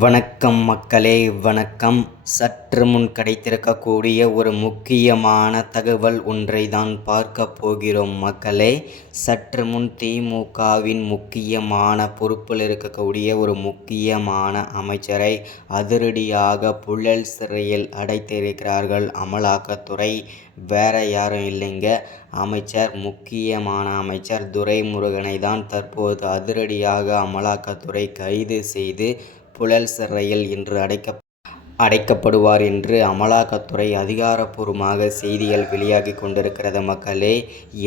வணக்கம் மக்களே, வணக்கம். சற்று முன் கிடைத்திருக்கக்கூடிய ஒரு முக்கியமான தகவல் ஒன்றை தான் பார்க்க போகிறோம் மக்களே. சற்று முன் திமுகவின் முக்கியமான பொறுப்பில் இருக்கக்கூடிய ஒரு முக்கியமான அமைச்சரை அதிரடியாக புழல் சிறையில் அடைத்திருக்கிறார்கள் அமலாக்கத்துறை. வேற யாரும் இல்லைங்க, முக்கியமான அமைச்சர் துரைமுருகனை தான் தற்போது அதிரடியாக அமலாக்கத்துறை கைது செய்து புழல் சிறையில் இன்று அடைக்கப்படுவார் என்று அமலாக்கத்துறை அதிகாரப்பூர்வமாக செய்திகள் வெளியாகி கொண்டிருக்கிறது மக்களே.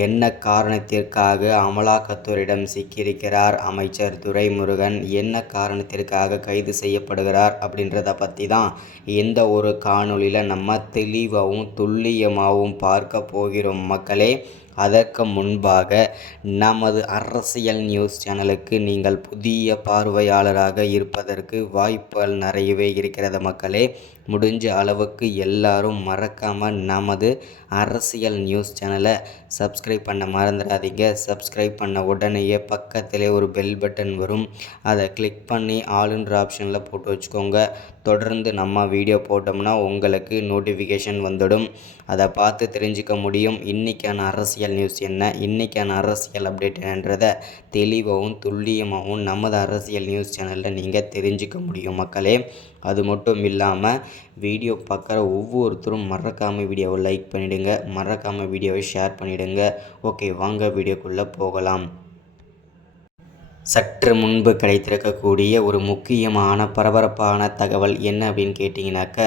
என்ன காரணத்திற்காக அமலாக்கத்துறையிடம் சிக்கியிருக்கிறார் அமைச்சர் துரைமுருகன், என்ன காரணத்திற்காக கைது செய்யப்படுகிறார் அப்படின்றத பற்றி தான் இந்த ஒரு காணொளியில் நம்ம தெளிவாகவும் துல்லியமாகவும் பார்க்க போகிறோம் மக்களே. அதற்கு முன்பாக நமது அரசியல் நியூஸ் சேனலுக்கு நீங்கள் புதிய பார்வையாளராக இருப்பதற்கு வாய்ப்புகள் நிறையவே இருக்கிறது மக்களே. முடிஞ்ச அளவுக்கு எல்லாரும் மறக்காமல் நமது அரசியல் நியூஸ் சேனலை சப்ஸ்கிரைப் பண்ண மறந்துடாதீங்க. சப்ஸ்கிரைப் பண்ண உடனேயே பக்கத்திலே ஒரு பெல் பட்டன் வரும், அதை கிளிக் பண்ணி ஆளுன்ற ஆப்ஷனில் போட்டு வச்சுக்கோங்க. தொடர்ந்து நம்ம வீடியோ போட்டோம்னா உங்களுக்கு நோட்டிஃபிகேஷன் வந்துடும், அதை பார்த்து தெரிஞ்சுக்க முடியும். இன்றைக்கான அரசியல் நியூஸ் என்ன, இன்றைக்கான அரசியல் அப்டேட் என்னன்றதை தெளிவாகவும் துல்லியமாகவும் நமது அரசியல் நியூஸ் சேனலில் நீங்கள் தெரிஞ்சுக்க முடியும் மக்களே. அது மட்டும் இல்லாமல் வீடியோ பார்க்குற ஒவ்வொருத்தரும் மறக்காமல் வீடியோவை லைக் பண்ணிவிடுங்க, மறக்காமல் வீடியோவை ஷேர் பண்ணிவிடுங்க. ஓகே, வாங்க வீடியோக்குள்ளே போகலாம். சற்று முன்பு கிடைத்திருக்கக்கூடிய ஒரு முக்கியமான பரபரப்பான தகவல் என்ன அப்படின்னு கேட்டிங்கனாக்க,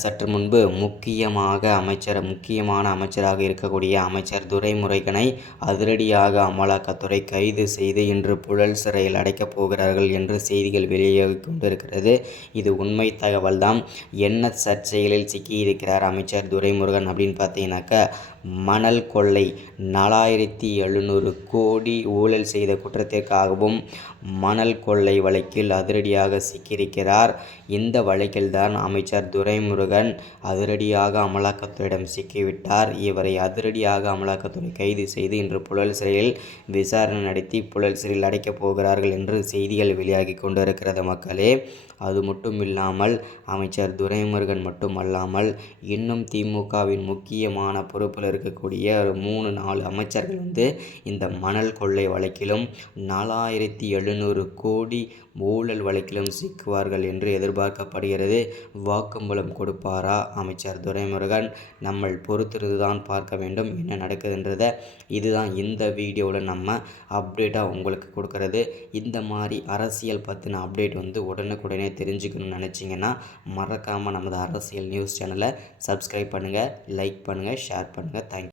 சற்று முன்பு முக்கியமான அமைச்சராக இருக்கக்கூடிய அமைச்சர் துரைமுருகனை அதிரடியாக அமலாக்கத்துறை கைது செய்து இன்று புழல் சிறையில் அடைக்கப் போகிறார்கள் என்று செய்திகள் வெளியாகி கொண்டிருக்கிறது. இது உண்மை தகவல் தான். என்ன சர்ச்சைகளில் சிக்கியிருக்கிறார் அமைச்சர் துரைமுருகன் அப்படின்னு பார்த்தீங்கன்னாக்க, மணல் கொள்ளை 4700 கோடி ஊழல் செய்த குற்றத்திற்காகவும் மணல் கொள்ளை வழக்கில் அதிரடியாக சிக்கியிருக்கிறார். இந்த வழக்கில்தான் அமைச்சர் துரைமுருகன் அதிரடியாக அமலாக்கத்துறையிடம் சிக்கிவிட்டார். இவரை அதிரடியாக அமலாக்கத்துறை கைது செய்து இன்று புழல் சிறையில் விசாரணை நடத்தி புழல் சிறையில் அடைக்கப் போகிறார்கள் என்று செய்திகள் வெளியாகி கொண்டிருக்கிறது மக்களே. அது மட்டும் இல்லாமல் அமைச்சர் துரைமுருகன் மட்டுமல்லாமல் இன்னும் திமுகவின் முக்கியமான பொறுப்பில் இருக்கக்கூடிய ஒரு 3-4 அமைச்சர்கள் இந்த மணல் கொள்ளை வழக்கிலும் 4700 கோடி ஊழல் வழக்கிலும் சிக்குவார்கள் என்று எதிர்பார்க்கப்படுகிறது. வாக்குமூலம் கொடுப்பாரா அமைச்சர் துரைமுருகன்? நம்ம பொறுத்திருந்து தான் பார்க்க வேண்டும் என்ன நடக்குதுன்றதை. இதுதான் இந்த வீடியோவில் நம்ம அப்டேட்டாக உங்களுக்கு கொடுக்கறது. இந்த மாதிரி அரசியல் பற்றின அப்டேட் உடனுக்குடனே தெரிஞ்சுக்கணும்னு நினச்சிங்கன்னா மறக்காமல் நமது அரசியல் நியூஸ் சேனலை சப்ஸ்கிரைப் பண்ணுங்கள், லைக் பண்ணுங்கள், ஷேர் பண்ணுங்கள். தேங்க்யூ.